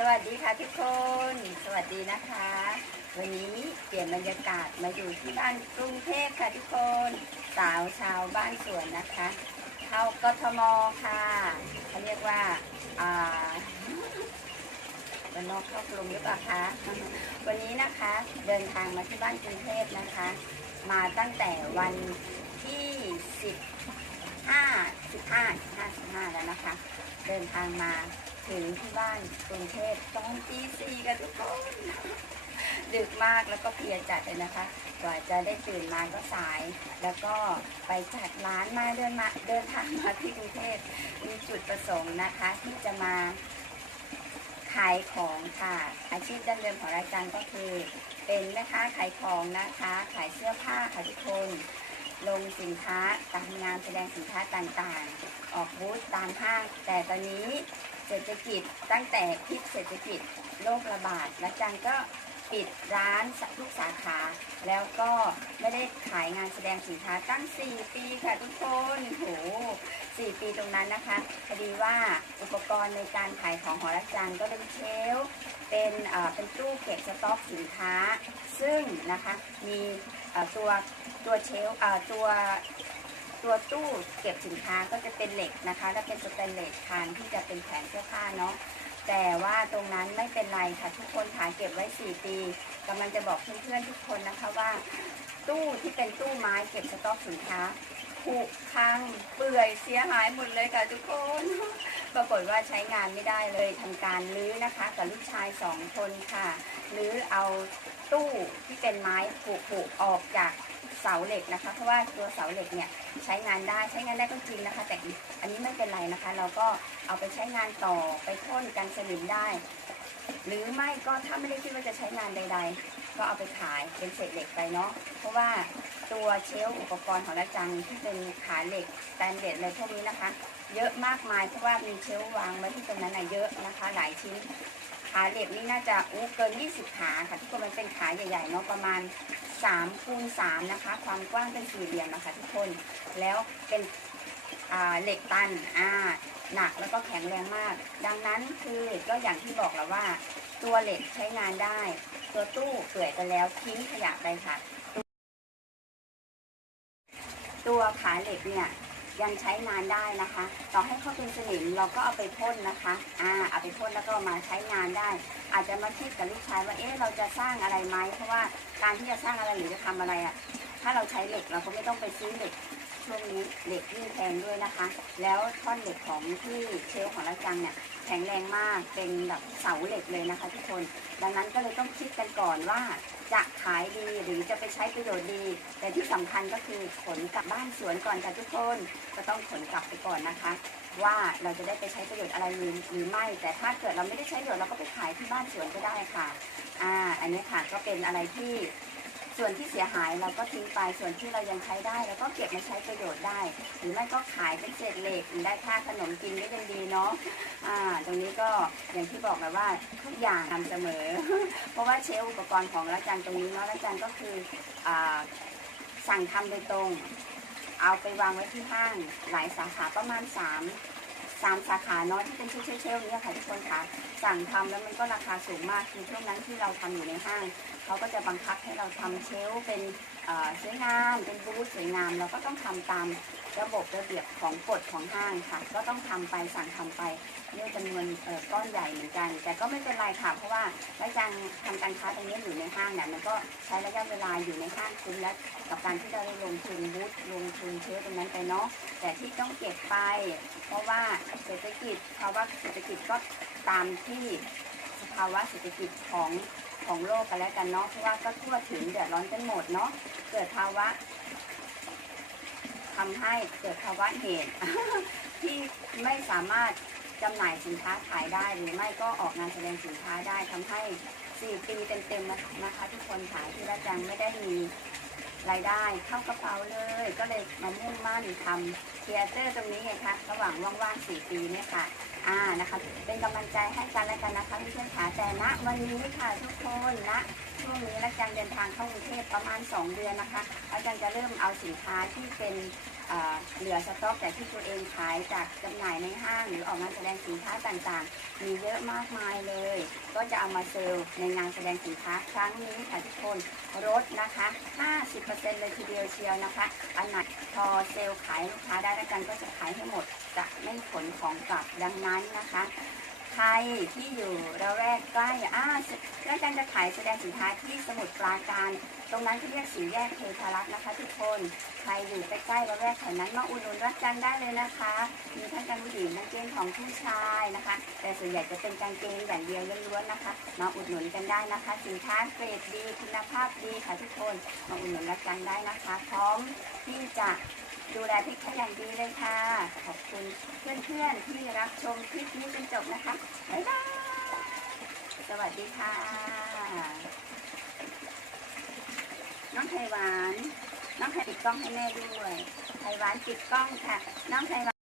สวัสดีค่ะทุกคน สวัสดีนะคะ วันนี้เปลี่ยนบรรยากาศมาอยู่ที่บ้านกรุงเทพค่ะทุกคน สาวชาวบ้านสวนนะคะ เข้ากทมค่ะเขาเรียกว่าอ่าวันนอกเข้ากรุงหรือเปล่าคะ วันนี้นะคะเดินทางมาที่บ้านกรุงเทพนะคะ มาตั้งแต่วันที่15 15 15 15แล้วนะคะ เดินทางมา ถึงที่บ้านกรุงเทพตอนตีสี่กันทุกคนดึกมากแล้วก็เพลียจัดเลยนะคะกว่าจะได้ตื่นมาก็สาย แล้วก็ไปจัดร้านมาเดินมาเดินทางมาที่กรุงเทพมีจุดประสงค์นะคะ ที่จะมาขายของค่ะ อาชีพดั้งเดิมของรายการก็คือ เป็นแม่ค้าขายของนะคะ ขายเสื้อผ้าค่ะทุกคนลงสินค้าตามงานแสดงสินค้าต่างๆ ออกบูธตามห้าง แต่ตอนนี้ เศรษฐกิจตั้งแต่พิษเศรษฐกิจโรคระบาด และจังก็ปิดร้านทุกสาขา แล้วก็ไม่ได้ขายงานแสดงสินค้าตั้ง 4 ปีค่ะทุกคนโห4 ปีตรงนั้นนะคะพอดีว่าอุปกรณ์ในการขายของหอระจังก็เป็นเชลเป็นเอ่อเป็นตู้เก็บสต็อกสินค้า ซึ่งนะคะมีเอ่อตัวตัวเชลเอ่อตัว ตัวตู้เก็บสินค้าก็จะเป็นเหล็กนะคะ และเป็นสแตนเลสคานที่จะเป็นแผงเสื้อผ้าเนาะแต่ว่าตรงนั้นไม่เป็นไรค่ะทุกคนขาเก็บไว้ 4 ปีกำลังจะบอกเพื่อนๆทุกคนนะคะว่า ตู้ที่เป็นตู้ไม้เก็บสต็อกสินค้าผุพังเปื่อยเสียหายหมดเลยค่ะทุกคน ปรากฏว่าใช้งานไม่ได้เลยทำการรื้อนะคะกับลูกชายสองคนค่ะรื้อเอาตู้ที่เป็นไม้ผุๆออกจาก เสาเหล็กนะคะ เพราะว่าตัวเสาเหล็กเนี่ยใช้งานได้ใช้งานได้ก็จริงนะคะ แต่อันนี้ไม่เป็นไรนะคะ เราก็เอาไปใช้งานต่อไปพ่นกันสนิมได้ หรือไม่ก็ถ้าไม่ได้คิดว่าจะใช้งานใด ๆ ก็เอาไปขายเป็นเศษเหล็กไปเนาะเพราะว่าตัวเชลอุปกรณ์ของระจังที่เป็นขาเหล็กสแตนเลสอะไรพวกนี้นะคะ เยอะมากมายเพราะว่ามีเชลวางไว้ที่ตรงนั้นนะเยอะนะคะ หลายชิ้น ขาเหล็กนี่น่าจะอู้เกิน 20 ขาค่ะ ทุกคนมันเป็นขาใหญ่ๆเนาะประมาณ3คูณ3นะคะ ความกว้างเป็นสี่เหลี่ยมนะคะ ทุกคนแล้วเป็นเหล็กตันอ่าหนักแล้วก็แข็งแรงมาก ดังนั้นคือก็อย่างที่บอกแล้วว่า ตัวเหล็กใช้งานได้ ตัวตู้เปื่อยไปแล้วทิ้งขยะไปค่ะ ตัวขาเหล็กเนี่ย ยังใช้งานได้นะคะ ต่อให้เขาเป็นสนิมเราก็เอาไปพ่นนะคะอ่าเอาไปพ่นแล้วก็มาใช้งานได้ อาจจะมาคิดกับลูกชายว่าเอ๊ะเราจะสร้างอะไรไหมเพราะว่าการที่จะสร้างอะไรหรือจะทำอะไรอะ่ะถ้าเราใช้เหล็กเราก็ไม่ต้องไปซื้อเหล็กช่วงนี้เหล็กยิ่งแพงด้วยนะคะ แล้วท่อนเหล็กของที่เชลฟ์ของระจังเนี่ย แข็งแรงมากเป็นแบบเสาเหล็กเลยนะคะทุกคน ดังนั้นก็เลยต้องคิดกันก่อนว่า จะขายดีหรือจะไปใช้ประโยชน์ดี แต่ที่สำคัญก็คือขนกลับบ้านสวนก่อนค่ะทุกคน ก็ต้องขนกลับไปก่อนนะคะ ว่าเราจะได้ไปใช้ประโยชน์อะไรหรือหรือไม่ แต่ถ้าเกิดเราไม่ได้ใช้ประโยชน์เราก็ไปขายที่บ้านสวนก็ได้ค่ะอ่าอันนี้ค่ะก็เป็นอะไรที่ ส่วนที่เสียหายเราก็ทิ้งไป ส่วนที่เรายังใช้ได้เราก็เก็บมาใช้ประโยชน์ได้ หรือไม่ก็ขายเป็นเศษเหล็กได้ค่าขนมกินก็ยังดีเนาะอ่าตรงนี้ก็อย่างที่บอกแล้วว่าทุกอย่างทำเสมอ เพราะว่าเชลอุปกรณ์ของละจันตรงนี้เนาะละจันก็คืออ่าสั่งทำโดยตรง เอาไปวางไว้ที่ห้างหลายสาขาประมาณ 3 สามสาขาเนาะที่เป็นเชลเชลฟ์ๆเนี่ยค่ะทุกคนค่ะสั่งทำแล้วมันก็ราคาสูงมากคือช่วงนั้นที่เราทำอยู่ในห้างเขาก็จะบังคับให้เราทำเชลเป็นสวยงามเป็นบูธสวยงามเราก็ต้องทำตาม ระบบระเบียบของกฎของห้างค่ะ ก็ต้องทำไปสั่งทำไปด้วยจำนวนก้อนใหญ่เหมือนกัน แต่ก็ไม่เป็นไรค่ะ เพราะว่าไว้จังทำการค้าตรงนี้อยู่ในห้างเนี่ยมันก็ใช้ระยะเวลาอยู่ในห้างคุ้มแล้วกับการที่เราลงทุนบูธลงทุนเชลฟ์ตรงนั้นไปเนาะแต่ที่ต้องเก็บไป เพราะว่าเศรษฐกิจภาวะเศรษฐกิจก็ตามที่สภาวะเศรษฐกิจของของโลกกันแล้วกันเนาะเพราะว่าก็ทั่วถึงเดือดร้อนกันหมดเนาะเกิดภาวะ ทำให้เกิดภาวะเหตุ ที่ไม่สามารถจำหน่ายสินค้าขายได้ หรือไม่ก็ออกงานแสดงสินค้าได้ทำให้4ปีเต็มๆนะคะ ทุกคนขายที่ละจังไม่ได้มีรายได้เข้ากระเป๋าเลย ก็เลยมามุ่งมั่นทำเทเตอร์ตรงนี้ไงคะระหว่างว่างๆ4ปีเนี่ยค่ะอ่านะคะ เป็นกำลังใจให้กันและกันนะคะพี่เพื่อนขาแต่ณวันนี้ค่ะทุกคนณ ช่วงนี้ละจังเดินทางเข้ากรุงเทพประมาณ 2 เดือนนะคะละจังจะเริ่มเอาสินค้าที่เป็นเหลือสต็อกแต่ที่ตัวเองขายจากจำหน่ายในห้าง หรือออกงานแสดงสินค้าต่างๆ มีเยอะมากมายเลย ก็จะเอามาเซลล์ในงานแสดงสินค้าครั้งนี้ค่ะทุกคนลดนะคะ 50%เลยทีเดียวเชียวนะคะ อันไหนพอเซลล์ขายลูกค้าได้แล้วกันก็จะขายให้หมดจะไม่ขนของกลับดังนั้นนะคะ ใครที่อยู่ระแวกใกล้อ่าแล้วกันจะขายแสดงสินค้าที่สมุทรปราการ ตรงนั้นที่เรียกสีแยกเทพารักษ์นะคะ ทุกคน ใครอยู่ใกล้ๆระแวกแถวนั้นมาอุดหนุนรักกันได้เลยนะคะ มีทั้งกางผู้หญิงกางเกงของผู้ชายนะคะ แต่ส่วนใหญ่จะเป็นกางเกงอย่างเดียวล้วนๆนะคะ มาอุดหนุนกันได้นะคะ สินค้าเกรดดีคุณภาพดีค่ะทุกคน มาอุดหนุนรักกันได้นะคะ พร้อมที่จะ ดูแลพริกให้อย่างดีเลยค่ะ ขอบคุณเพื่อนๆที่รับชมคลิปนี้จนจบนะคะ บ๊ายบาย สวัสดีค่ะ น้องไทยหวาน น้องไทยปิดกล้องให้แม่ด้วย ไทยหวานปิดกล้องค่ะ น้องไทยหวาน